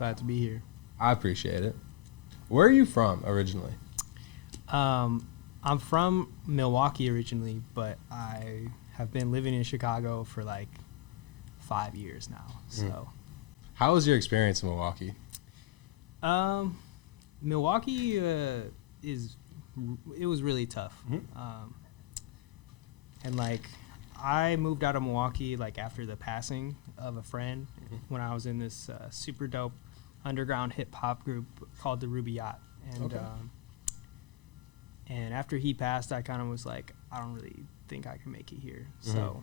Glad to be here. I appreciate it. Where are you from originally? I'm from Milwaukee originally, but I have been living in Chicago for like 5 years now. So, How was your experience in Milwaukee? Milwaukee it was really tough. And like I moved out of Milwaukee like after the passing of a friend when I was in this super dope underground hip hop group called the Ruby Yacht. And and after he passed, I kind of was like, I don't really think I can make it here. So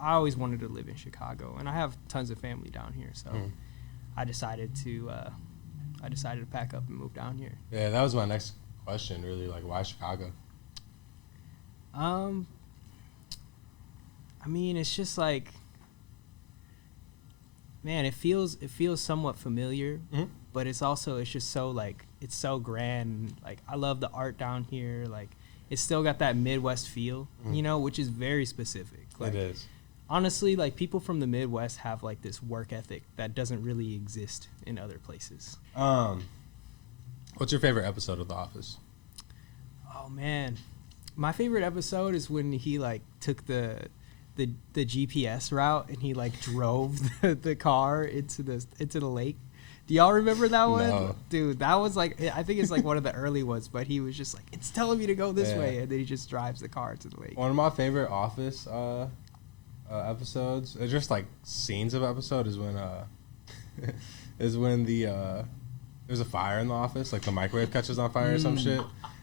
I always wanted to live in Chicago, and I have tons of family down here. So I decided to pack up and move down here. Yeah, that was my next question. Really, like, why Chicago? I mean, it's just like, man, it feels somewhat familiar, but it's just so like, it's so grand. Like, I love the art down here. Like, it's still got that Midwest feel, you know, which is very specific. Like, It is. Honestly, like, people from the Midwest have like this work ethic that doesn't really exist in other places. What's your favorite episode of The Office? Oh man, my favorite episode is when he like took the GPS route and he like drove the car into the lake. Do y'all remember that one? No. Dude, that was like, I think it's like one of the early ones, but he was just like, it's telling me to go this way, and then he just drives the car to the lake. One of my favorite Office episodes, just like scenes of episode, is when there's a fire in the office, like the microwave catches on fire or some shit.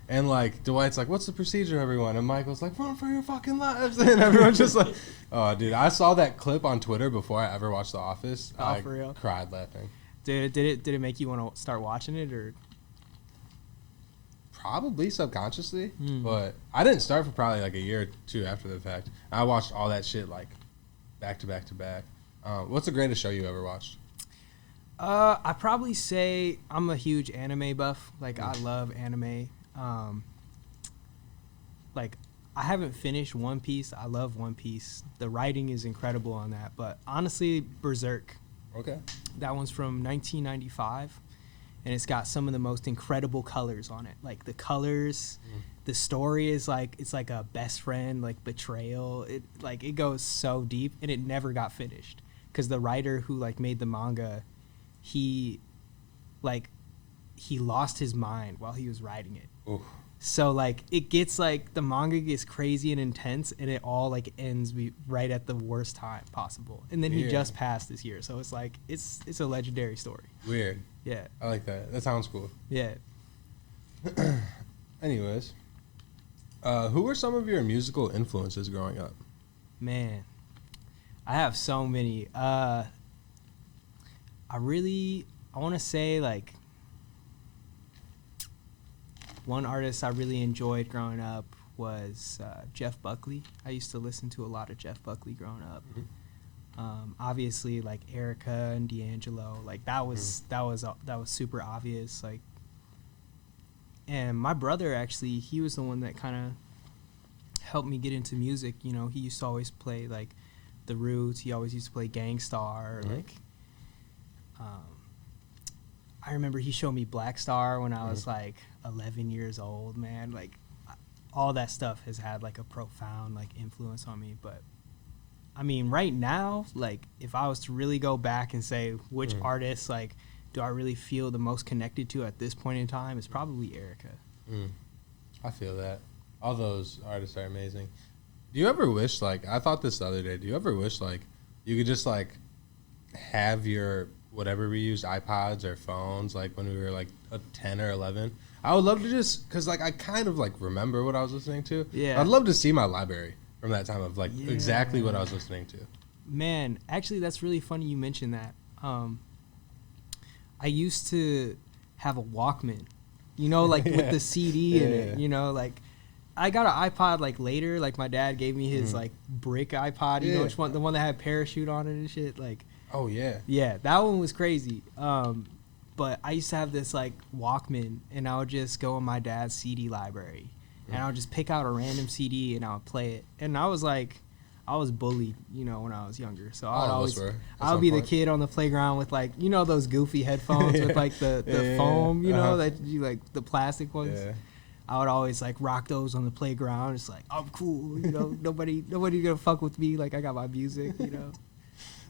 And, like, Dwight's like, what's the procedure, everyone? And Michael's like, run for your fucking lives. And everyone's just like, oh, dude, I saw that clip on Twitter before I ever watched The Office. Oh, I for real? cried laughing. Did it make you want to start watching it, or? Probably subconsciously. But I didn't start for probably, like, a year or two after the fact. I watched all that shit, like, back to back to back. What's the greatest show you ever watched? I'd probably say I'm a huge anime buff. Like, I love anime. Like, I haven't finished One Piece. I love One Piece. The writing is incredible on that. But honestly, Berserk. Okay. That one's from 1995, and it's got some of the most incredible colors on it. Like, the colors, the story is like, it's like a best friend, like, betrayal. It goes so deep, and it never got finished because the writer who like made the manga, he lost his mind while he was writing it. Oof. So like it gets like the manga gets crazy and intense, and it all like ends right at the worst time possible. And then he just passed this year, so it's like it's a legendary story. Weird. Yeah. I like that. That sounds cool. Yeah. Anyways, who were some of your musical influences growing up? Man, I have so many. I want to say like one artist I really enjoyed growing up was Jeff Buckley. I used to listen to a lot of Jeff Buckley growing up. Obviously, like Erica and D'Angelo, like that was super obvious. Like, and my brother actually, he was the one that kind of helped me get into music. You know, he used to always play like The Roots. He always used to play Gangstar. Like, I remember he showed me Black Star when I was like 11 years old, man. Like, all that stuff has had like a profound like influence on me. But I mean, right now, like if I was to really go back and say which artists like do I really feel the most connected to at this point in time, it's probably Erica. I feel that. All those artists are amazing. Do you ever wish, like, I thought this the other day, do you ever wish like you could just like have your whatever we used, iPods or phones, like when we were like 10 or 11? I would love to just, because like I kind of like remember what I was listening to. Yeah. I'd love to see my library from that time of like exactly what I was listening to. Man, actually that's really funny you mentioned that. I used to have a Walkman, you know, like with the CD in it, you know, like I got an iPod like later, like my dad gave me his like brick iPod, you know which one, the one that had parachute on it and shit, like. Oh yeah. Yeah, that one was crazy. But I used to have this like Walkman, and I would just go in my dad's CD library, and I would just pick out a random CD and I would play it. And I was like I was bullied, you know, when I was younger. So All of us were. I would be the kid on the playground with like, you know, those goofy headphones with like the foam, you know, that you like the plastic ones. Yeah. I would always like rock those on the playground. It's like, I'm cool, you know, nobody gonna fuck with me. Like I got my music, you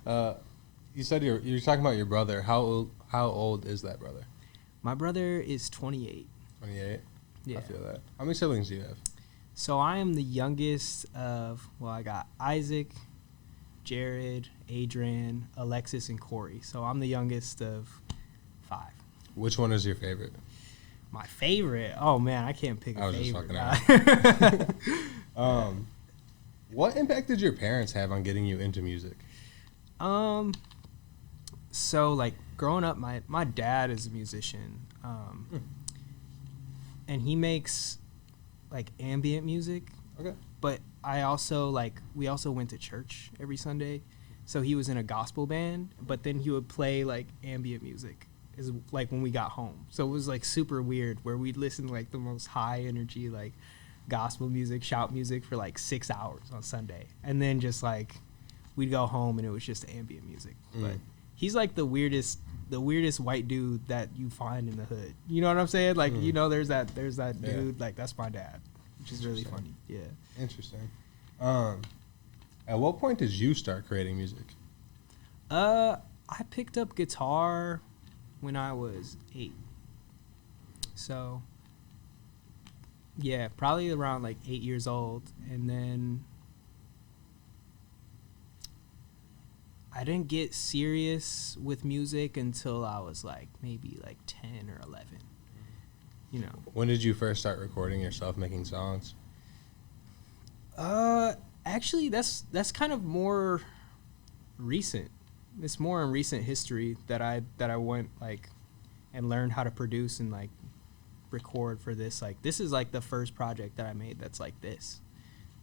know. You said you're talking about your brother. How old is that brother? My brother is 28. 28? Yeah. I feel that. How many siblings do you have? So I am the youngest of, well, I got Isaac, Jared, Adrian, Alexis, and Corey. So I'm the youngest of 5. Which one is your favorite? My favorite? Oh, man, I can't pick a favorite. I was just fucking around. What impact did your parents have on getting you into music? So, like, growing up, my dad is a musician. And he makes like ambient music. Okay. But I also we also went to church every Sunday. So he was in a gospel band, but then he would play like ambient music is like when we got home. So it was like super weird where we'd listen to like the most high energy like gospel music, shout music for like 6 hours on Sunday. And then just like we'd go home and it was just ambient music. But he's like the weirdest white dude that you find in the hood. You know what I'm saying? Like, you know, there's that dude, like that's my dad, which is really funny. Yeah. Interesting. At what point did you start creating music? I picked up guitar when I was 8. So yeah, probably around like 8 years old. And then I didn't get serious with music until I was like maybe like 10 or 11. You know. When did you first start recording yourself making songs? Actually that's kind of more recent. It's more in recent history that I went like and learned how to produce and like record for this. Like this is like the first project that I made that's like this.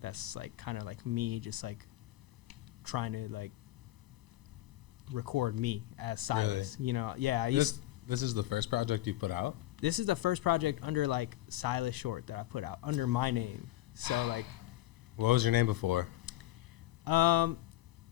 That's like kind of like me just like trying to like record me as Silas. Really? You know, yeah. This is the first project you put out? This is the first project under like Silas Short that I put out under my name. So like, what was your name before?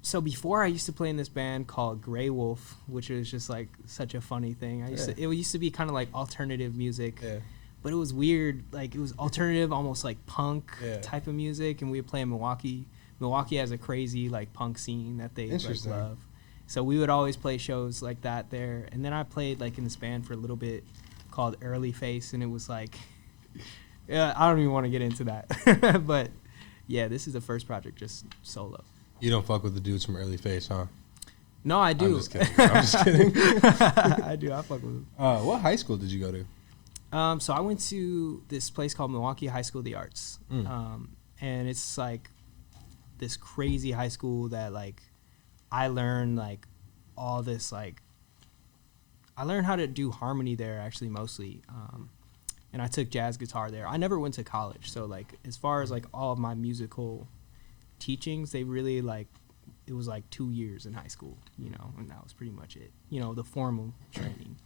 So before I used to play in this band called Grey Wolf, which was just like such a funny thing. It used to be kind of like alternative music. Yeah. But it was weird, like it was alternative, almost like punk type of music, and we would play in Milwaukee. Milwaukee has a crazy like punk scene that they like love. So we would always play shows like that there. And then I played like in this band for a little bit called Early Face, and it was like, yeah, I don't even want to get into that. But yeah, this is the first project just solo. You don't fuck with the dudes from Early Face, huh? No, I do. I'm just kidding. I do. I fuck with them. What high school did you go to? So I went to this place called Milwaukee High School of the Arts. And it's like this crazy high school that like I learned like all this like I learned how to do harmony there actually mostly. And I took jazz guitar there. I never went to college, so like as far as like all of my musical teachings, they really like it was like 2 years in high school, you know, and that was pretty much it. You know, the formal training.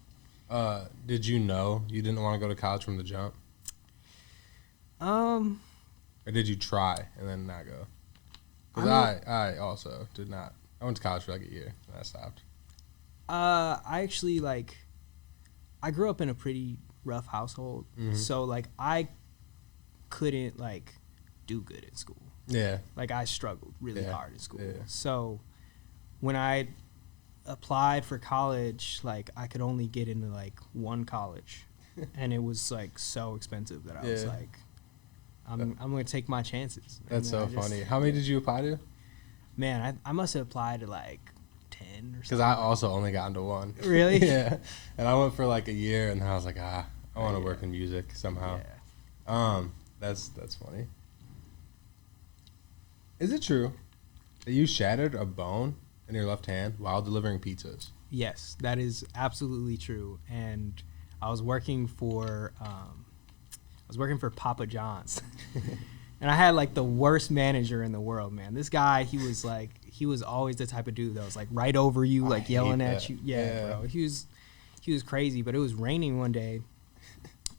Did you know you didn't want to go to college from the jump? Or did you try and then not go? Because I also did not. I went to college for like a year and I stopped. I actually like I grew up in a pretty rough household, so like I couldn't like do good in school. Yeah. Like I struggled really hard in school. Yeah. So when I applied for college, like I could only get into like one college and it was like so expensive that I was like I'm going to take my chances. That's so funny. How many did you apply to? Man, I must have applied to like 10 or something. Because I also only got into one. Really? Yeah. And I went for like a year and then I was like, I want to work in music somehow. Yeah. That's funny. Is it true that you shattered a bone in your left hand while delivering pizzas? Yes, that is absolutely true. And I was working for Papa John's. And I had like the worst manager in the world, man. This guy, he was always the type of dude that was like right over you, like yelling at you. Yeah, bro. He was crazy, but it was raining one day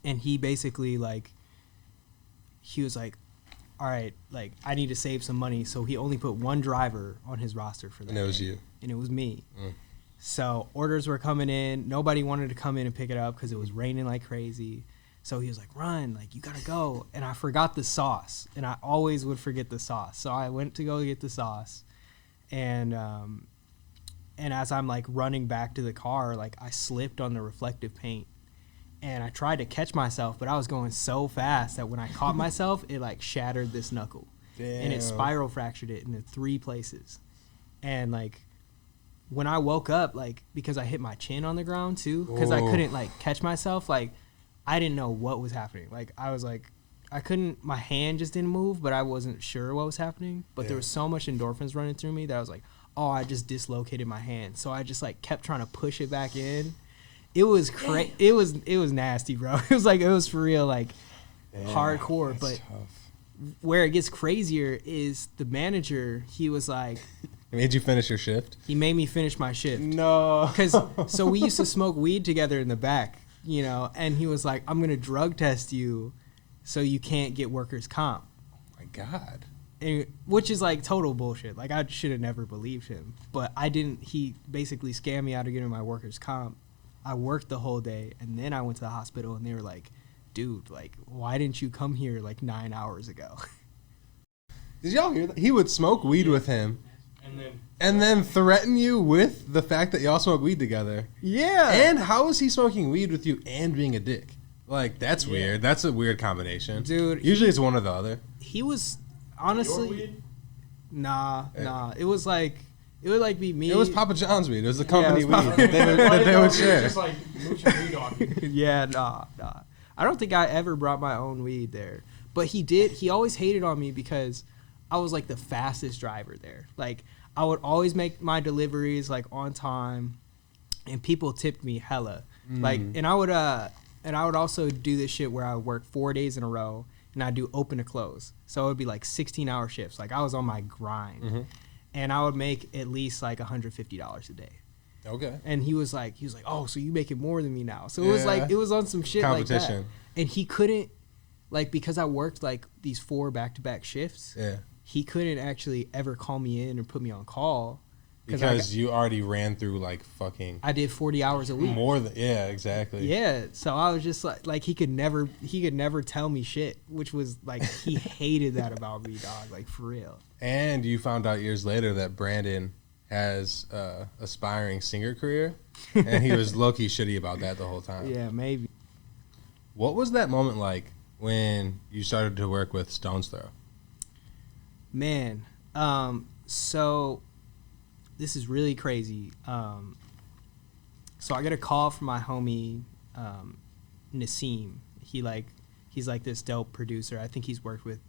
and he basically like he was like, all right, like I need to save some money. So he only put one driver on his roster for that. And it was day. you. And it was me. So orders were coming in. Nobody wanted to come in and pick it up because it was raining like crazy. So he was like, run, like you gotta go. And I forgot the sauce. And I always would forget the sauce. So I went to go get the sauce. And as I'm like running back to the car, like I slipped on the reflective paint. And I tried to catch myself, but I was going so fast that when I caught myself, it like shattered this knuckle. Damn. And it spiral fractured it into 3 places. And like when I woke up, like because I hit my chin on the ground too, because I couldn't like catch myself, like I didn't know what was happening. Like I was like, I couldn't, my hand just didn't move, but I wasn't sure what was happening. But there was so much endorphins running through me that I was like, oh, I just dislocated my hand. So I just like kept trying to push it back in. It was it was nasty, bro. It was for real, like hardcore. But tough. Where it gets crazier is the manager. He was like, It made you finish your shift? he made me finish my shift. No. So we used to smoke weed together in the back, you know. And he was like, I'm gonna drug test you, so you can't get workers' comp. Oh my God. And, which is like total bullshit. Like I should have never believed him, but I didn't. He basically scammed me out of getting my workers' comp. I worked the whole day, and then I went to the hospital, and they were like, dude, like, why didn't you come here like 9 hours ago? Did y'all hear that? He would smoke weed with him and then threaten you with the fact that y'all smoke weed together. Yeah. And how is he smoking weed with you and being a dick? Like, that's weird. That's a weird combination. Dude. Usually it's one or the other. He was, honestly, nah. It was like, it would like be me. It was Papa John's weed. It was the company it was weed that they would share. Just like mooching weed on you. Yeah, nah. I don't think I ever brought my own weed there. But he did. He always hated on me because I was like the fastest driver there. Like I would always make my deliveries like on time, and people tipped me hella. Like, and I would also do this shit where I would work 4 days in a row, and I do open to close. So it would be like 16-hour shifts. Like I was on my grind, and I would make at least like $150 a day. Okay. And he was like, oh, so you making more than me now. So it was like, it was on some shit like that. And he couldn't, like, because I worked like these 4 back-to-back shifts. Yeah. He couldn't actually ever call me in or put me on call. Because you already ran through like fucking. I did 40 hours a week. More than, yeah, exactly. Yeah. So I was just like he could never tell me shit, which was like, he hated that about me, dog. Like for real. And you found out years later that Brandon has aspiring singer career, and he was low-key shitty about that the whole time. Yeah, maybe. What was that moment like when you started to work with Stonesthrow? Man, so this is really crazy. So I get a call from my homie Nassim. He's like this dope producer. I think he's worked with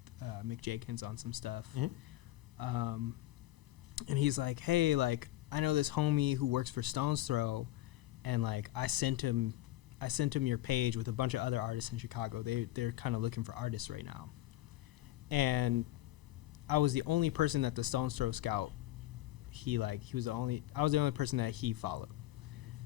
Mick Jenkins on some stuff. And he's like, hey, like I know this homie who works for Stonesthrow, and like I sent him your page with a bunch of other artists in Chicago. They're kind of looking for artists right now. And I was the only person that the Stonesthrow Scout, I was the only person that he followed.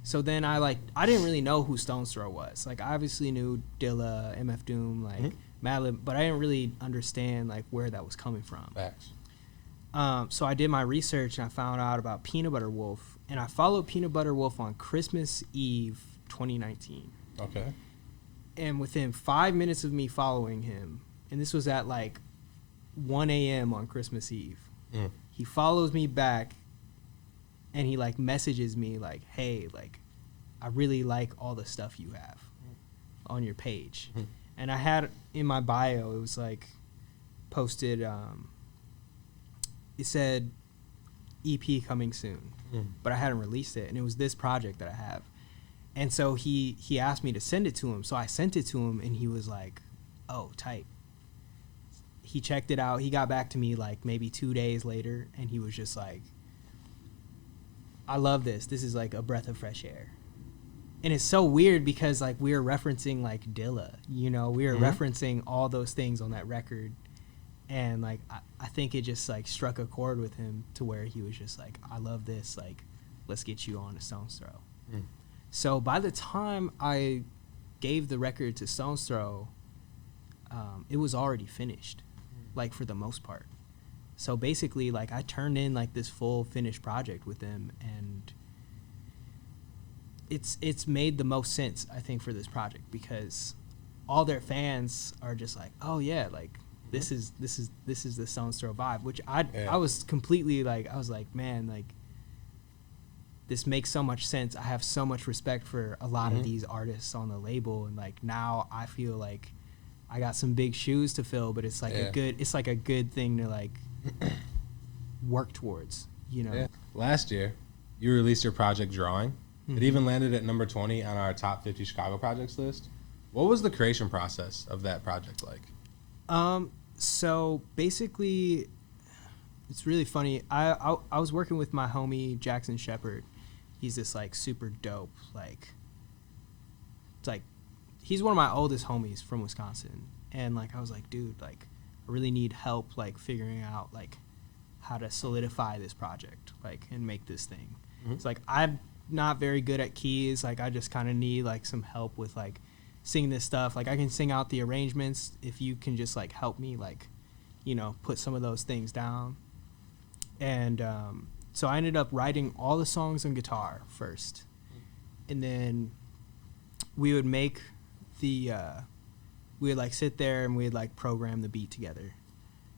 So then I didn't really know who Stonesthrow was. Like I obviously knew Dilla, MF Doom, like Madlib, but I didn't really understand like where that was coming from. Facts. So I did my research and I found out about Peanut Butter Wolf, and I followed Peanut Butter Wolf on Christmas Eve 2019. Okay. And within 5 minutes of me following him, and this was at like 1 a.m. on Christmas Eve, he follows me back and he like messages me like, hey, like I really like all the stuff you have on your page. And I had in my bio, it was like posted, it said EP coming soon, but I hadn't released it, and it was this project that I have. And so he asked me to send it to him, so I sent it to him, and he was like, oh, tight. He checked it out. He got back to me like maybe 2 days later, and he was just like, I love this. This is like a breath of fresh air. And it's so weird because like we were referencing like Dilla, you know, we were referencing all those things on that record. And like I think it just like struck a chord with him to where he was just like, I love this, like let's get you on to Stonesthrow. So by the time I gave the record to Stonesthrow, it was already finished. like for the most part. So basically, like I turned in like this full finished project with them, and it's made the most sense, I think, for this project, because all their fans are just like, oh yeah, like this is the Stonesthrow vibe, which I was completely like, I was like, man, like this makes so much sense. I have so much respect for a lot of these artists on the label, and like now I feel like I got some big shoes to fill, but it's like a good thing to like work towards, you know. Last year you released your project Drawing. It even landed at number 20 on our top 50 Chicago projects list. What was the creation process of that project like? So basically, it's really funny. I was working with my homie Jackson Shepard. He's this like super dope, like, it's like, he's one of my oldest homies from Wisconsin. And like I was like, dude, like I really need help like figuring out like how to solidify this project, like, and make this thing. It's like I'm not very good at keys. Like I just kind of need like some help with like singing this stuff. Like I can sing out the arrangements if you can just like help me like, you know, put some of those things down. And so I ended up writing all the songs on guitar first, and then we would make we would like sit there and we'd like program the beat together,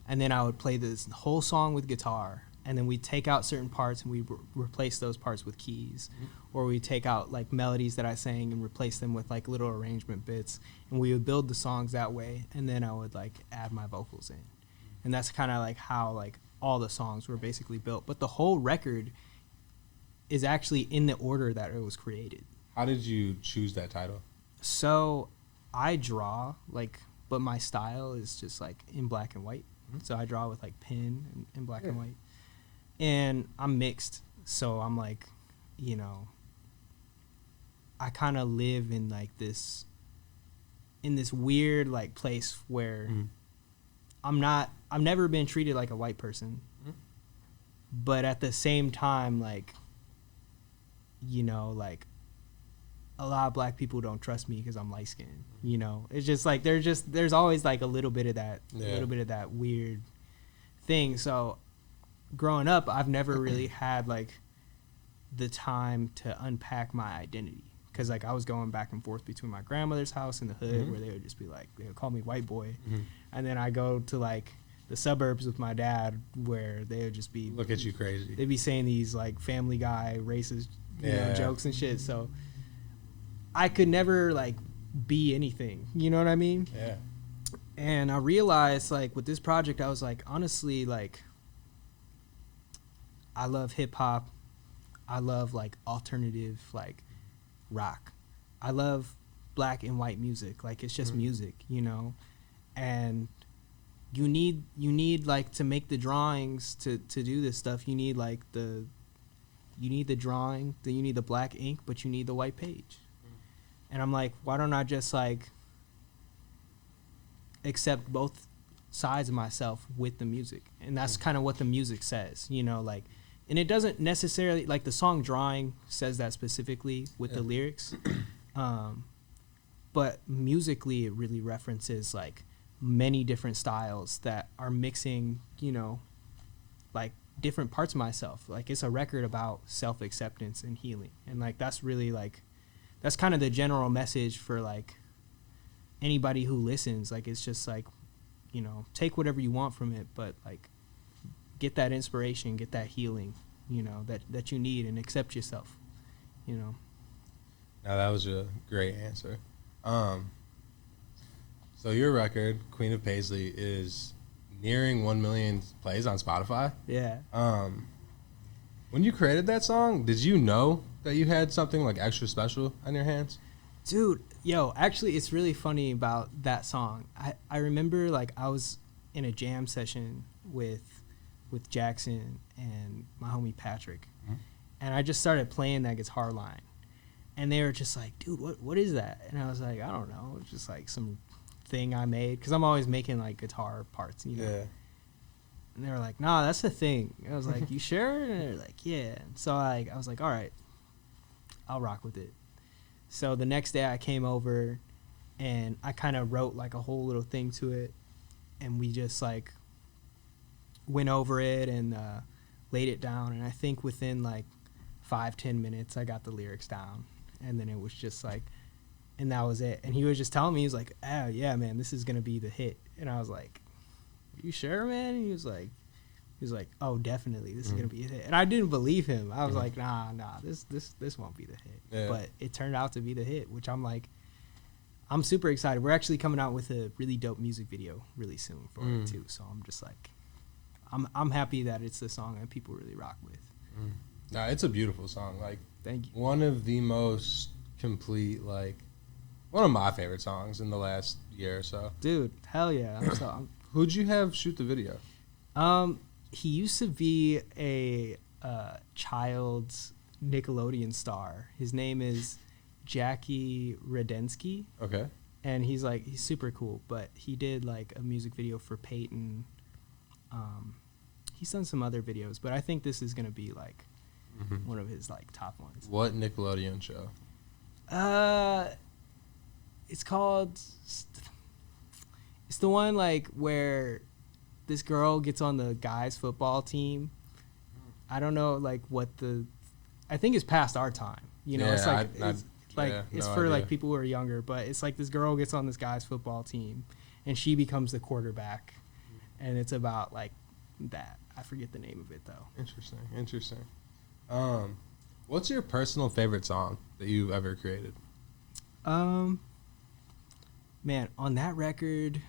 and then I would play this whole song with guitar, and then we'd take out certain parts and we'd replace those parts with keys, or we'd take out like melodies that I sang and replace them with like little arrangement bits, and we would build the songs that way, and then I would like add my vocals in. And that's kind of like how like all the songs were basically built. But the whole record is actually in the order that it was created. How did you choose that title? So I draw, like, but my style is just like in black and white. So I draw with like pen and black and white. And I'm mixed, so I'm like, you know, I kind of live in like this weird like place where I've never been treated like a white person, but at the same time, like, you know, like a lot of black people don't trust me because I'm light skinned, you know. It's just like there's always like a little bit of that weird thing. So growing up, I've never really had like the time to unpack my identity, because like I was going back and forth between my grandmother's house and the hood, where they would just be like, they would call me white boy, and then I go to like the suburbs with my dad, where they would just be look at you crazy. They'd be saying these like Family Guy racist you know, jokes and shit. So I could never like be anything, you know what I mean? Yeah. And I realized like with this project, I was like, honestly, like I love hip hop. I love like alternative like rock. I love black and white music. Like it's just music, you know? And you need like to make the drawings to do this stuff. You need like the drawing, then you need the black ink, but you need the white page. And I'm like, why don't I just like accept both sides of myself with the music? And that's kind of what the music says, you know, like, and it doesn't necessarily, like the song Drawing says that specifically with the lyrics. But musically it really references like many different styles that are mixing, you know, like different parts of myself. Like it's a record about self-acceptance and healing. And like that's really like, that's kind of the general message for like anybody who listens. Like it's just like, you know, take whatever you want from it, but like get that inspiration, get that healing, you know, that you need, and accept yourself, you know. Now that was a great answer. So your record, Queen of Paisley, is nearing 1 million plays on Spotify. Yeah. When you created that song, did you know that you had something like extra special on your hands? Dude, yo, actually it's really funny about that song. I remember like I was in a jam session with Jackson and my homie Patrick, and I just started playing that guitar line, and they were just like, dude, what is that? And I was like, I don't know, it's just like some thing I made, because I'm always making like guitar parts, you know. Yeah. And they were like, nah, that's the thing. And I was like, you sure? And they're like, yeah. So I was like, all right, I'll rock with it. So the next day I came over and I kind of wrote like a whole little thing to it, and we just like went over it and laid it down, and I think within like 5-10 minutes I got the lyrics down, and then it was just like, and that was it. And he was just telling me, he was like, oh yeah man, this is gonna be the hit. And I was like, you sure, man? And he was like, oh definitely, this is gonna be a hit. And I didn't believe him. I was like, nah, this won't be the hit. Yeah. But it turned out to be the hit, which I'm like, I'm super excited. We're actually coming out with a really dope music video really soon for it too. So I'm just like, I'm happy that it's the song that people really rock with. Nah, it's a beautiful song. Like, Thank you. one of the most complete, like, one of my favorite songs in the last year or so. Dude, hell yeah. Who'd you have shoot the video? He used to be a child's Nickelodeon star. His name is Jackie Radensky, Okay. and he's super cool, but he did like a music video for Peyton. He's done some other videos, but I think this is gonna be like one of his like top ones. What Nickelodeon show? It's called, it's the one like where this girl gets on the guys football team. I don't know like I think it's past our time. You know, it's like it's for like people who are younger, but it's like this girl gets on this guy's football team and she becomes the quarterback, and it's about like that. I forget the name of it though. Interesting. What's your personal favorite song that you've ever created? Man, on that record,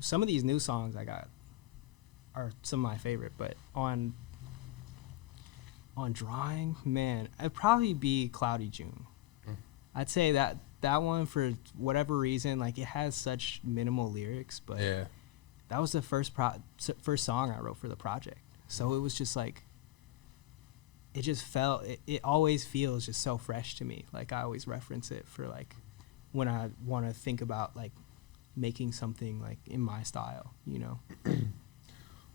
some of these new songs I got are some of my favorite, but on drawing, man, it'd probably be Cloudy June. I'd say that one, for whatever reason, like it has such minimal lyrics, but that was the first song I wrote for the project. So it was just like, it just felt, it always feels just so fresh to me. Like I always reference it for like when I want to think about like making something like in my style, you know.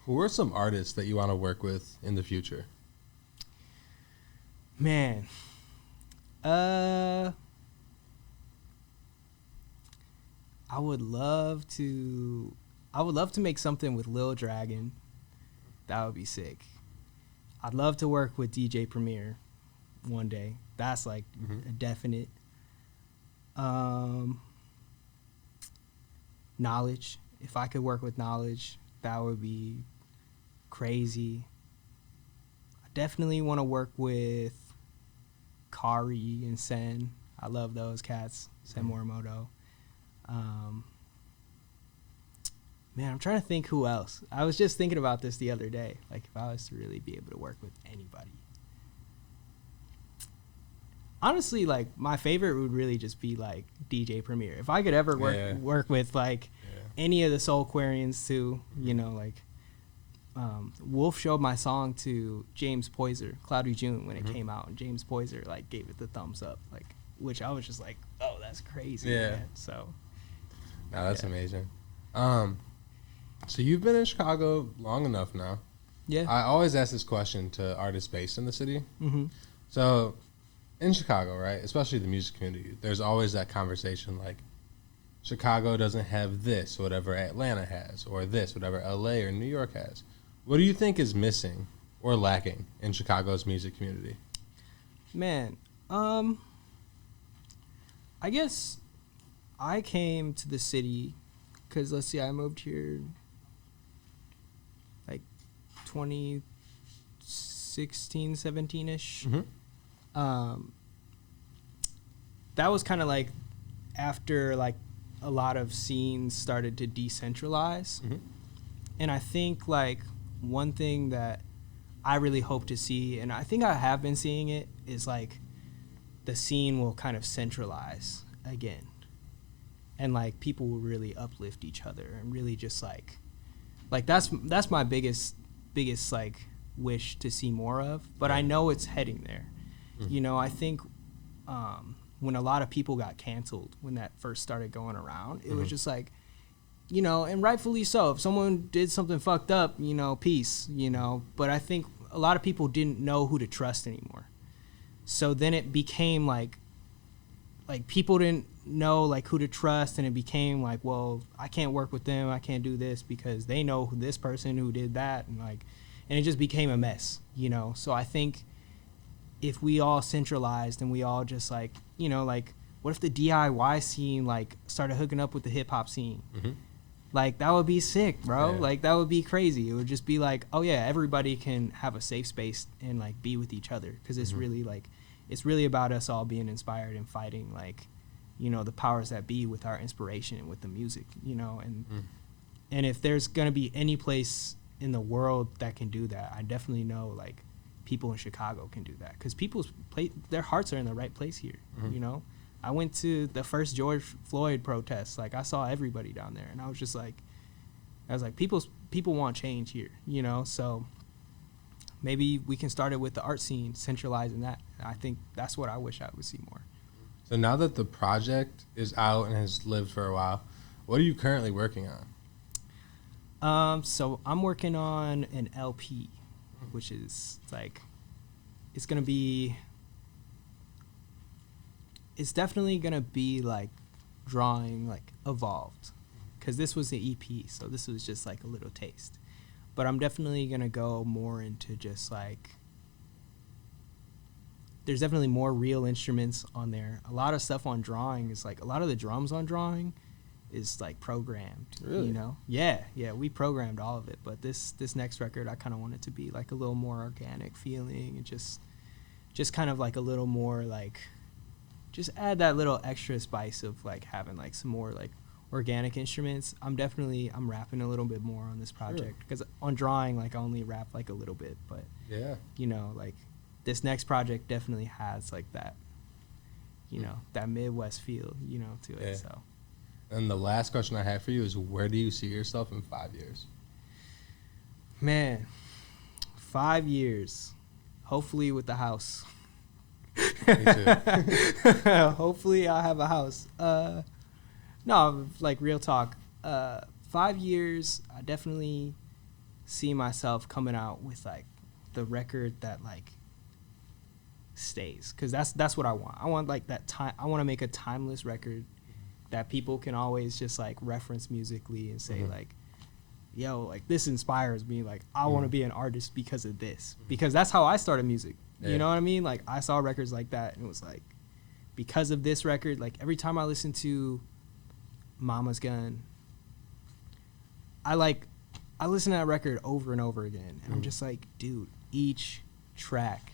Who are some artists that you want to work with in the future? Man, I would love to make something with Lil Dragon. That would be sick. I'd love to work with DJ Premier one day. That's like a definite. Knowledge. If I could work with Knowledge, that would be crazy. I definitely want to work with Kari and Sen. I love those cats. Sen Morimoto. Man, I'm trying to think who else. I was just thinking about this the other day. Like, if I was to really be able to work with anybody. Honestly, like, my favorite would really just be, like, DJ Premier. If I could ever work with, like, any of the Soulquarians, too, you know, like, Wolf showed my song to James Poyser, Cloudy June, when it came out. And James Poyser, like, gave it the thumbs up, like, which I was just like, oh, that's crazy, man. So. No, that's amazing. So you've been in Chicago long enough now. Yeah. I always ask this question to artists based in the city. So in Chicago, right, especially the music community, there's always that conversation like, Chicago doesn't have this, whatever Atlanta has, or this, whatever LA or New York has. What do you think is missing or lacking in Chicago's music community? Man, I guess I came to the city because, let's see, I moved here like 2016, 17-ish. That was kind of like after like a lot of scenes started to decentralize. And I think like one thing that I really hope to see, and I think I have been seeing it, is like the scene will kind of centralize again. And like people will really uplift each other and really just like that's my biggest like wish to see more of, but I know it's heading there. You know, I think when a lot of people got canceled when that first started going around, it was just like, you know, and rightfully so. If someone did something fucked up, you know, peace, you know, but I think a lot of people didn't know who to trust anymore. So then it became like like people didn't know like who to trust, and it became like, well, I can't work with them, I can't do this because they know this person who did that, and it just became a mess, you know. So I think if we all centralized and we all just like, you know, like what if the DIY scene like started hooking up with the hip hop scene? Like that would be sick, bro. Yeah. Like that would be crazy. It would just be like, oh yeah, everybody can have a safe space and like be with each other, because it's really like, it's really about us all being inspired and fighting like, you know, the powers that be with our inspiration and with the music, you know. And if there's gonna be any place in the world that can do that, I definitely know like people in Chicago can do that, because their hearts are in the right place here, you know. I went to the first George Floyd protest. Like I saw everybody down there, and I was like, people want change here, you know. So maybe we can start it with the art scene, centralizing that. I think that's what I wish I would see more. So now that the project is out and has lived for a while, what are you currently working on? So I'm working on an LP, which is like, it's definitely gonna be like drawing like evolved, because this was the EP, so this was just like a little taste. But I'm definitely gonna go more into just like, there's definitely more real instruments on there. A lot of stuff on drawing is like, a lot of the drums on drawing is like programmed. Really? You know? Yeah, we programmed all of it. But this next record, I kind of want it to be like a little more organic feeling, and just kind of like a little more like, just add that little extra spice of like having like some more like organic instruments. I'm rapping a little bit more on this project, because on drawing like I only rap like a little bit, but Yeah. you know, like this next project definitely has like that, you know, that Midwest feel, you know, to it. Yeah. So And the last question I have for you is, where do you see yourself in 5 years? man, 5 years, hopefully with the house. Me too. Hopefully I'll have a house. No, like real talk. 5 years, I definitely see myself coming out with like the record that like stays, because that's what I want. I want like that time. I want to make a timeless record that people can always just like reference musically and say like, yo, like this inspires me. Like I want to be an artist because of this, because that's how I started music. You know what I mean? Like I saw records like that, and it was like, because of this record, like every time I listen to Mama's Gun, I listen to that record over and over again, and I'm just like, dude, each track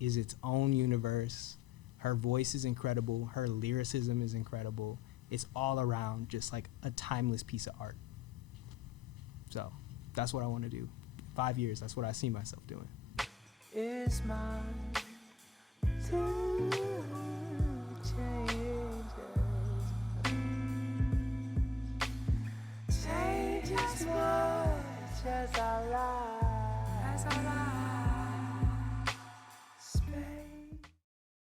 is its own universe. Her voice is incredible. Her lyricism is incredible. It's all around just like a timeless piece of art. So that's what I want to do. 5 years, that's what I see myself doing. Is mine.